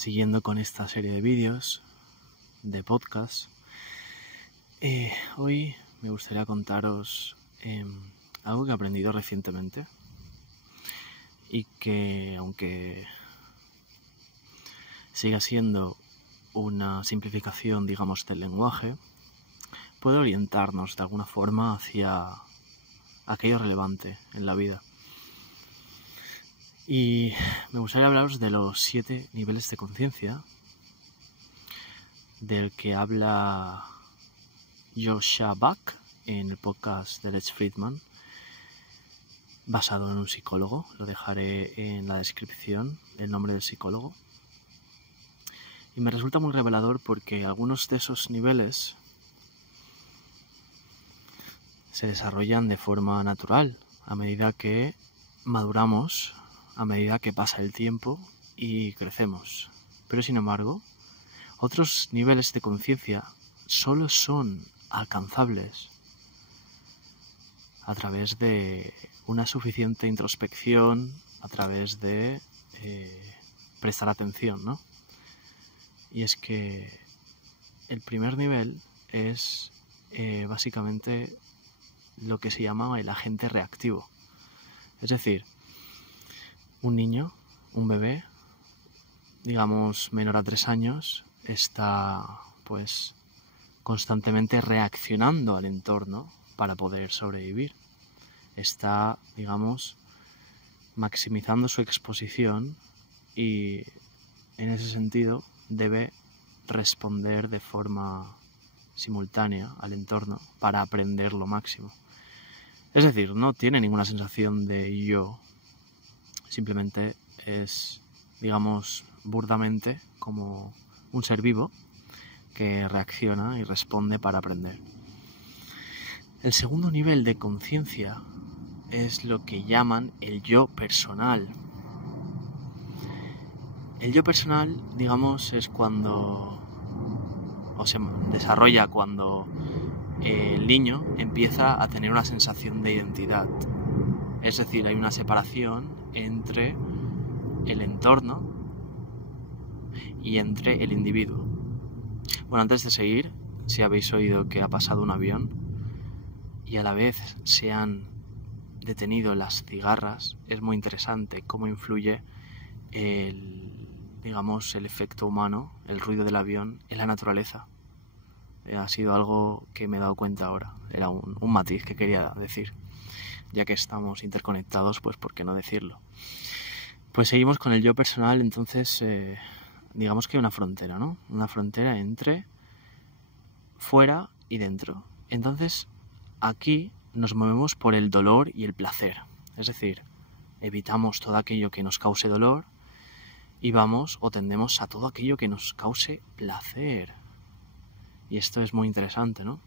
siguiendo con esta serie de vídeos, de podcast. Hoy me gustaría contaros algo que he aprendido recientemente y que, aunque siga siendo una simplificación, digamos, del lenguaje, puede orientarnos de alguna forma hacia aquello relevante en la vida. Y me gustaría hablaros de los 7 niveles de conciencia del que habla Joshua Bach en el podcast de Lex Fridman, basado en un psicólogo. Lo dejaré en la descripción, el nombre del psicólogo. Y me resulta muy revelador porque algunos de esos niveles se desarrollan de forma natural a medida que maduramos, a medida que pasa el tiempo y crecemos. Pero sin embargo, otros niveles de conciencia solo son alcanzables a través de una suficiente introspección, a través de prestar atención, ¿no? Y es que el primer nivel es básicamente lo que se llama el agente reactivo. Es decir, un niño, un bebé, digamos menor a 3 años, está pues constantemente reaccionando al entorno para poder sobrevivir. Está, digamos, maximizando su exposición y en ese sentido debe responder de forma simultánea al entorno para aprender lo máximo. Es decir, no tiene ninguna sensación de yo, simplemente es, digamos, burdamente como un ser vivo que reacciona y responde para aprender. El segundo nivel de conciencia es lo que llaman el yo personal. El yo personal, digamos, es cuando, o se desarrolla cuando el niño empieza a tener una sensación de identidad. Es decir, hay una separación entre el entorno y entre el individuo. Bueno, antes de seguir, si habéis oído que ha pasado un avión y a la vez se han detenido las cigarras, es muy interesante cómo influye el efecto humano, el ruido del avión en la naturaleza. Ha sido algo que me he dado cuenta ahora, era un matiz que quería decir. Ya que estamos interconectados, pues ¿por qué no decirlo? Pues seguimos con el yo personal. Entonces, digamos que hay una frontera, ¿no? Una frontera entre fuera y dentro. Entonces, aquí nos movemos por el dolor y el placer. Es decir, evitamos todo aquello que nos cause dolor y vamos o tendemos a todo aquello que nos cause placer. Y esto es muy interesante, ¿no?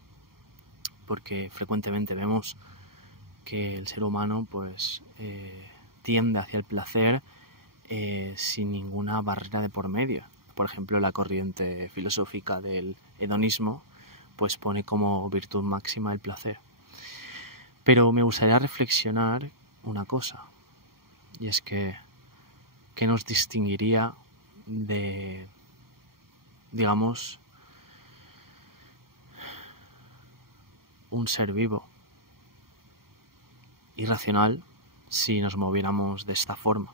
Porque frecuentemente vemos que el ser humano pues tiende hacia el placer sin ninguna barrera de por medio. Por ejemplo, la corriente filosófica del hedonismo pues pone como virtud máxima el placer. Pero me gustaría reflexionar una cosa, y es que ¿qué nos distinguiría de, digamos, un ser vivo irracional si nos moviéramos de esta forma?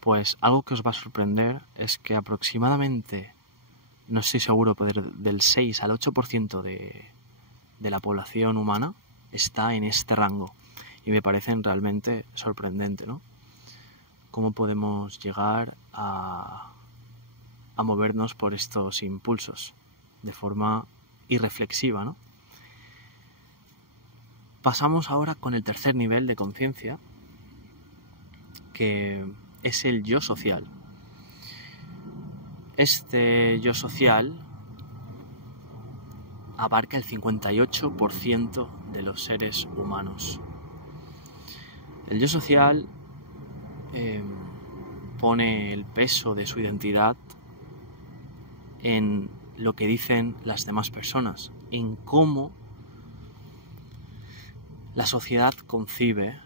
Pues algo que os va a sorprender es que aproximadamente, no estoy seguro, pero del 6 al 8% de la población humana está en este rango. Y me parece realmente sorprendente, ¿no? Cómo podemos llegar a movernos por estos impulsos de forma irreflexiva, ¿no? Pasamos ahora con el tercer nivel de conciencia, que es el yo social. Este yo social abarca el 58% de los seres humanos. El yo social pone el peso de su identidad en lo que dicen las demás personas, en cómo la sociedad concibe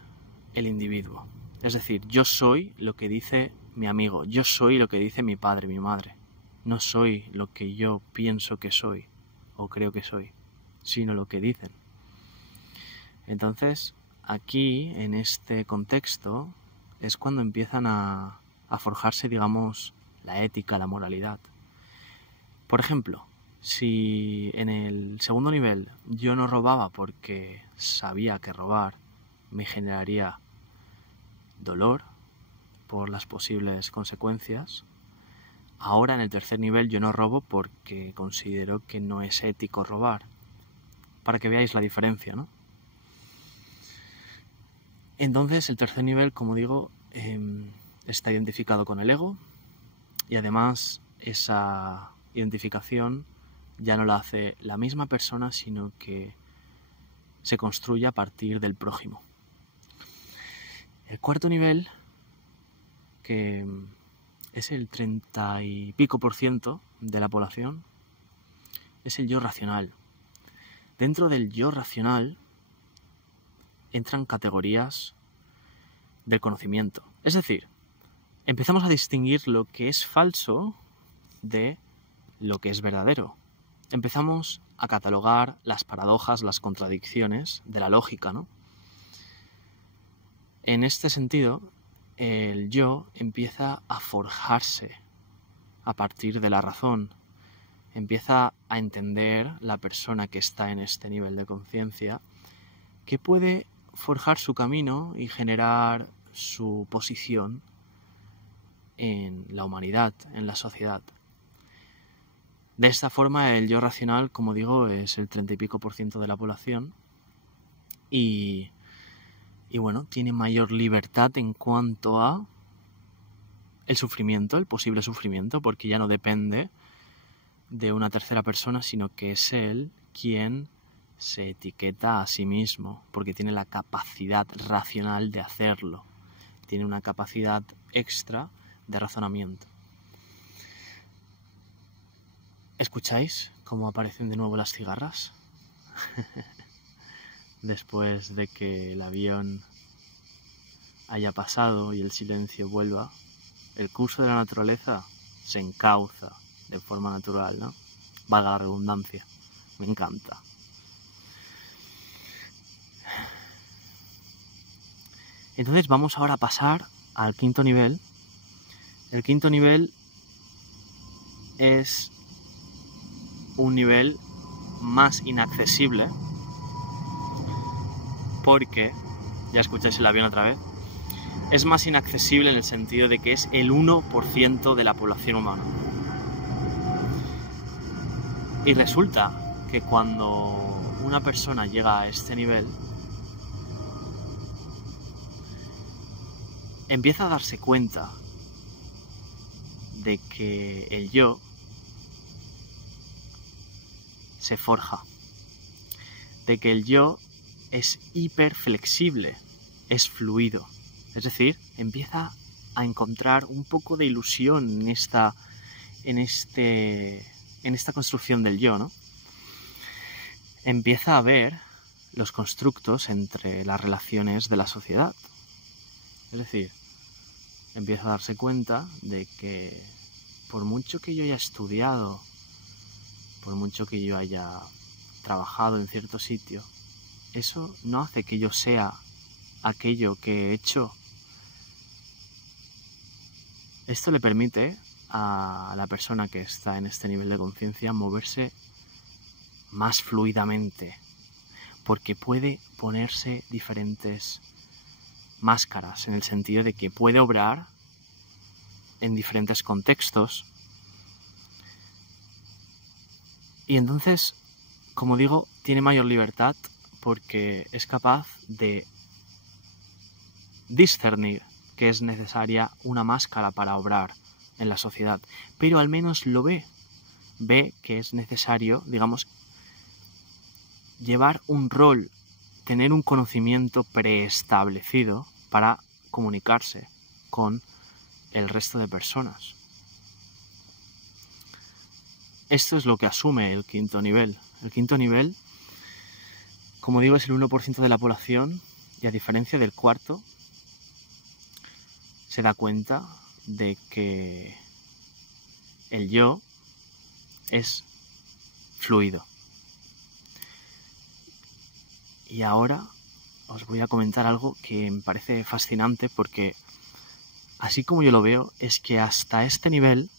el individuo. Es decir, yo soy lo que dice mi amigo. Yo soy lo que dice mi padre, mi madre. No soy lo que yo pienso que soy o creo que soy, sino lo que dicen. Entonces, aquí, en este contexto, es cuando empiezan a forjarse, digamos, la ética, la moralidad. Por ejemplo, si en el segundo nivel yo no robaba porque sabía que robar me generaría dolor por las posibles consecuencias, ahora en el tercer nivel yo no robo porque considero que no es ético robar. Para que veáis la diferencia, ¿no? Entonces el tercer nivel, como digo, está identificado con el ego y además esa identificación ya no la hace la misma persona, sino que se construye a partir del prójimo. El cuarto nivel, que es el 30 y pico % de la población, es el yo racional. Dentro del yo racional entran categorías del conocimiento. Es decir, empezamos a distinguir lo que es falso de lo que es verdadero. Empezamos a catalogar las paradojas, las contradicciones de la lógica, ¿no? En este sentido, el yo empieza a forjarse a partir de la razón. Empieza a entender la persona que está en este nivel de conciencia, que puede forjar su camino y generar su posición en la humanidad, en la sociedad. De esta forma, el yo racional, como digo, es el 30 y pico % de la población y bueno, tiene mayor libertad en cuanto a el sufrimiento, el posible sufrimiento, porque ya no depende de una tercera persona, sino que es él quien se etiqueta a sí mismo, porque tiene la capacidad racional de hacerlo, tiene una capacidad extra de razonamiento. ¿Escucháis cómo aparecen de nuevo las cigarras? Después de que el avión haya pasado y el silencio vuelva, el curso de la naturaleza se encauza de forma natural, ¿no? Valga la redundancia. Me encanta. Entonces vamos ahora a pasar al quinto nivel. El quinto nivel es un nivel más inaccesible porque, ya escucháis el avión otra vez, es más inaccesible en el sentido de que es el 1% de la población humana. Y resulta que cuando una persona llega a este nivel, empieza a darse cuenta de que el yo se forja, de que el yo es hiperflexible, es fluido. Es decir, empieza a encontrar un poco de ilusión en esta construcción del yo, ¿no? Empieza a ver los constructos entre las relaciones de la sociedad. Es decir, empieza a darse cuenta de que por mucho que yo haya estudiado, por mucho que yo haya trabajado en cierto sitio, eso no hace que yo sea aquello que he hecho. Esto le permite a la persona que está en este nivel de conciencia moverse más fluidamente, porque puede ponerse diferentes máscaras, en el sentido de que puede obrar en diferentes contextos. Y entonces, como digo, tiene mayor libertad porque es capaz de discernir que es necesaria una máscara para obrar en la sociedad, pero al menos lo ve que es necesario, digamos, llevar un rol, tener un conocimiento preestablecido para comunicarse con el resto de personas. Esto es lo que asume el quinto nivel. El quinto nivel, como digo, es el 1% de la población y a diferencia del cuarto, se da cuenta de que el yo es fluido. Y ahora os voy a comentar algo que me parece fascinante, porque así como yo lo veo, es que hasta este nivel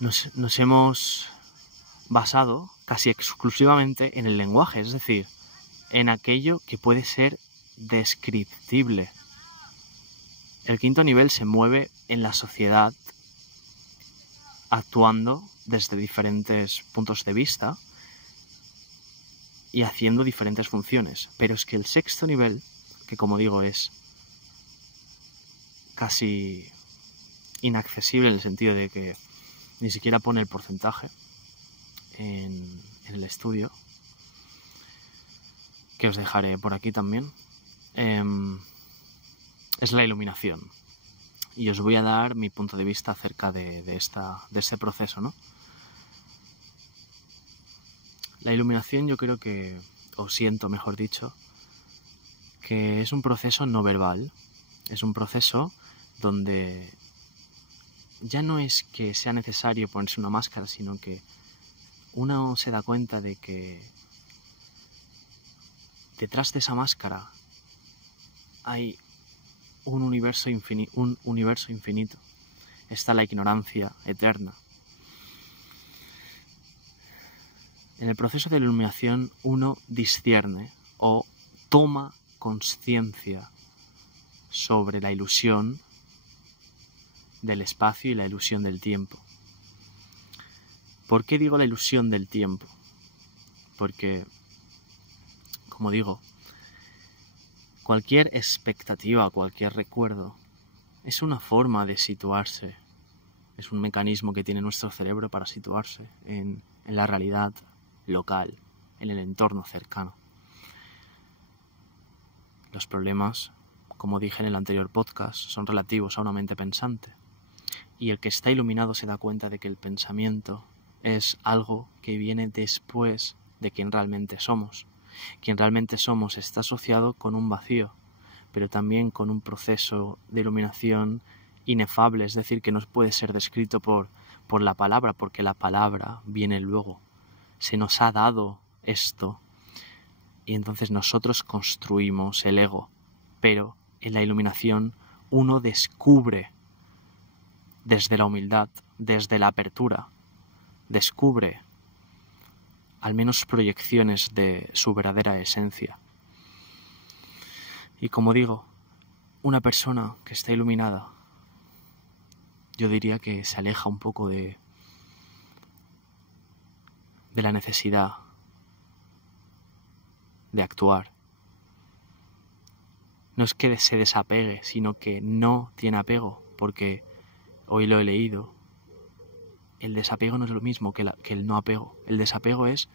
nos hemos basado casi exclusivamente en el lenguaje, es decir, en aquello que puede ser descriptible. El quinto nivel se mueve en la sociedad actuando desde diferentes puntos de vista y haciendo diferentes funciones. Pero es que el sexto nivel, que como digo es casi inaccesible en el sentido de que ni siquiera pone el porcentaje en el estudio, que os dejaré por aquí también, es la iluminación. Y os voy a dar mi punto de vista acerca de este proceso, ¿no? La iluminación, yo creo que, o siento mejor dicho, que es un proceso no verbal. Es un proceso donde ya no es que sea necesario ponerse una máscara, sino que uno se da cuenta de que detrás de esa máscara hay un universo infinito. Está la ignorancia eterna. En el proceso de iluminación uno discierne o toma conciencia sobre la ilusión del espacio y la ilusión del tiempo. ¿Por qué digo la ilusión del tiempo? Porque, como digo, cualquier expectativa, cualquier recuerdo, es una forma de situarse. Es un mecanismo que tiene nuestro cerebro para situarse en la realidad local, en el entorno cercano. Los problemas, como dije en el anterior podcast, son relativos a una mente pensante. Y el que está iluminado se da cuenta de que el pensamiento es algo que viene después de quien realmente somos. Quien realmente somos está asociado con un vacío, pero también con un proceso de iluminación inefable, es decir, que no puede ser descrito por la palabra, porque la palabra viene luego. Se nos ha dado esto y entonces nosotros construimos el ego, pero en la iluminación uno descubre desde la humildad, desde la apertura, descubre al menos proyecciones de su verdadera esencia. Y como digo, una persona que está iluminada, yo diría que se aleja un poco de la necesidad de actuar. No es que se desapegue, sino que no tiene apego, porque hoy lo he leído. El desapego no es lo mismo que el no apego. El desapego es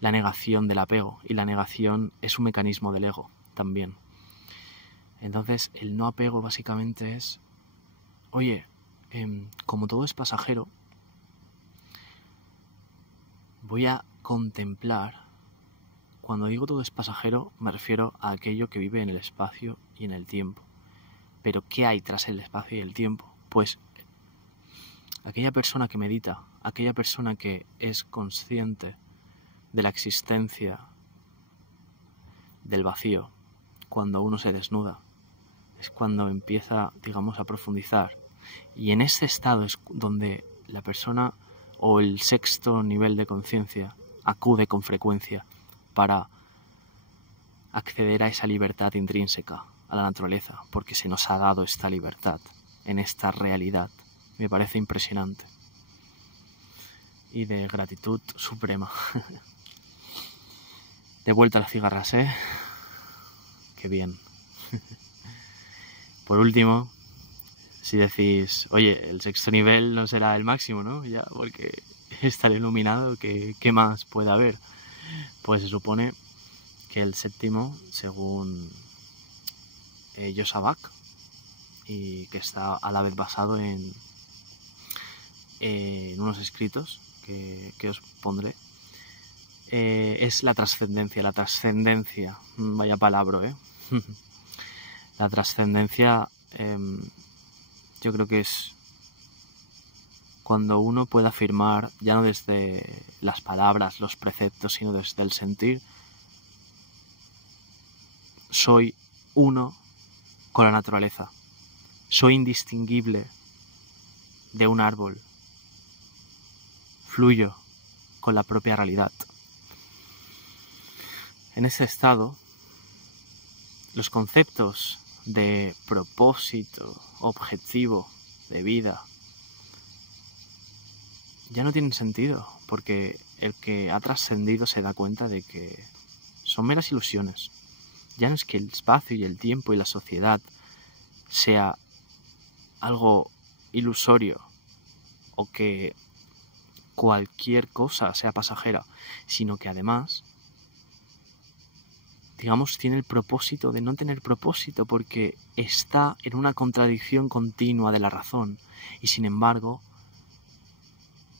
la negación del apego, y la negación es un mecanismo del ego también. Entonces, el no apego básicamente es, oye, como todo es pasajero, voy a contemplar. Cuando digo todo es pasajero, me refiero a aquello que vive en el espacio y en el tiempo. Pero ¿qué hay tras el espacio y el tiempo? Pues aquella persona que medita, aquella persona que es consciente de la existencia del vacío, cuando uno se desnuda, es cuando empieza, digamos, a profundizar. Y en ese estado es donde la persona o el sexto nivel de conciencia acude con frecuencia para acceder a esa libertad intrínseca a la naturaleza, porque se nos ha dado esta libertad en esta realidad. Me parece impresionante y de gratitud suprema. De vuelta a las cigarras, qué bien. Por último, si decís, oye, el sexto nivel no será el máximo, ¿no? Ya, porque está iluminado, ¿qué más puede haber? Pues se supone que el séptimo, según Josabak, y que está a la vez basado en unos escritos que os pondré, es la trascendencia, vaya palabra, La trascendencia yo creo que es cuando uno puede afirmar, ya no desde las palabras, los preceptos, sino desde el sentir, soy uno con la naturaleza, soy indistinguible de un árbol, fluyo con la propia realidad. En ese estado, los conceptos de propósito, objetivo, de vida, ya no tienen sentido, porque el que ha trascendido se da cuenta de que son meras ilusiones. Ya no es que el espacio y el tiempo y la sociedad sea algo ilusorio o que cualquier cosa sea pasajera, sino que además, digamos, tiene el propósito de no tener propósito porque está en una contradicción continua de la razón y sin embargo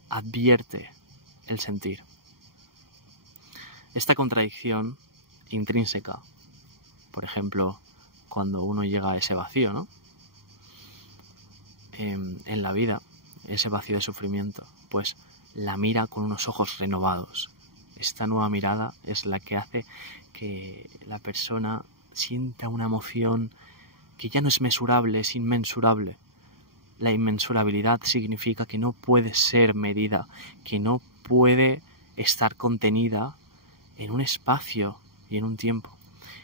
advierte el sentir. Esta contradicción intrínseca, por ejemplo, cuando uno llega a ese vacío, ¿no? En la vida, ese vacío de sufrimiento, pues la mira con unos ojos renovados. Esta nueva mirada es la que hace que la persona sienta una emoción que ya no es mesurable, es inmensurable. La inmensurabilidad significa que no puede ser medida, que no puede estar contenida en un espacio y en un tiempo.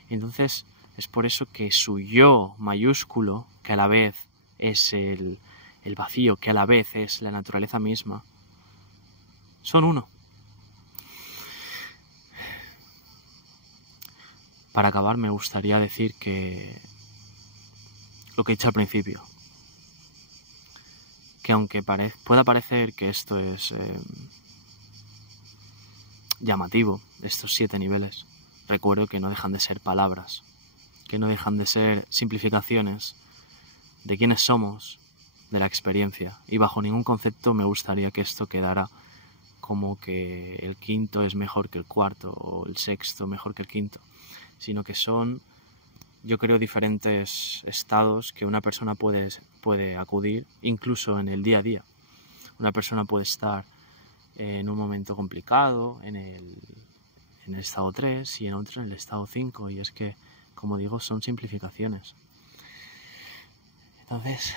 Entonces es por eso que su yo mayúsculo, que a la vez es el vacío, que a la vez es la naturaleza misma, son uno. Para acabar me gustaría decir que lo que he dicho al principio, que aunque pueda parecer que esto es llamativo, estos 7 niveles, recuerdo que no dejan de ser palabras, que no dejan de ser simplificaciones de quiénes somos, de la experiencia, y bajo ningún concepto me gustaría que esto quedara como que el quinto es mejor que el cuarto o el sexto mejor que el quinto, sino que son, yo creo, diferentes estados que una persona puede acudir incluso en el día a día. Una persona puede estar en un momento complicado, en el estado 3 y en otro en el estado 5, y es que, como digo, son simplificaciones. Entonces,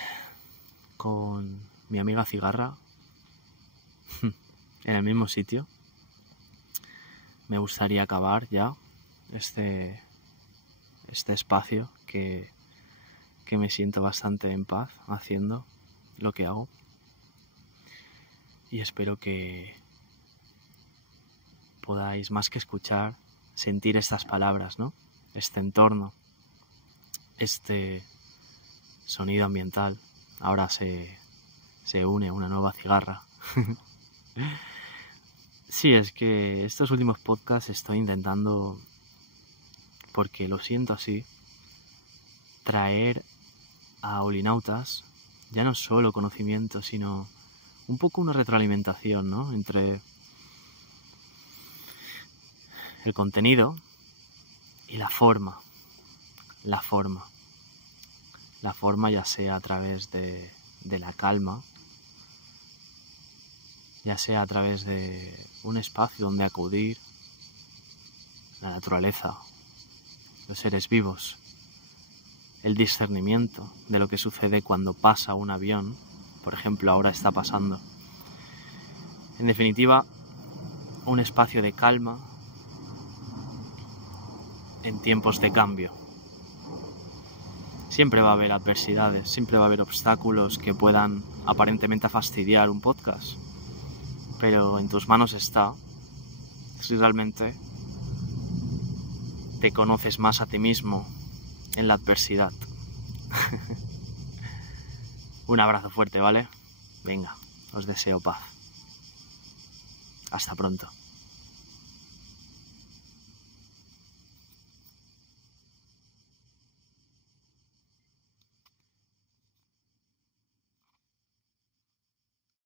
con mi amiga Cigarra, en el mismo sitio, me gustaría acabar ya este espacio que me siento bastante en paz haciendo lo que hago, y espero que podáis, más que escuchar, sentir estas palabras, ¿no? Este entorno, este sonido ambiental. Ahora se une una nueva cigarra. Sí, es que estos últimos podcasts estoy intentando, porque lo siento así, traer a Olinautas ya no solo conocimiento, sino un poco una retroalimentación, ¿no? Entre el contenido y la forma. La forma ya sea a través de la calma, ya sea a través de un espacio donde acudir, la naturaleza, los seres vivos, el discernimiento de lo que sucede cuando pasa un avión, por ejemplo, ahora está pasando. En definitiva, un espacio de calma en tiempos de cambio. Siempre va a haber adversidades, siempre va a haber obstáculos que puedan aparentemente fastidiar un podcast, pero en tus manos está si realmente te conoces más a ti mismo en la adversidad. Un abrazo fuerte, ¿vale? Venga, os deseo paz. Hasta pronto.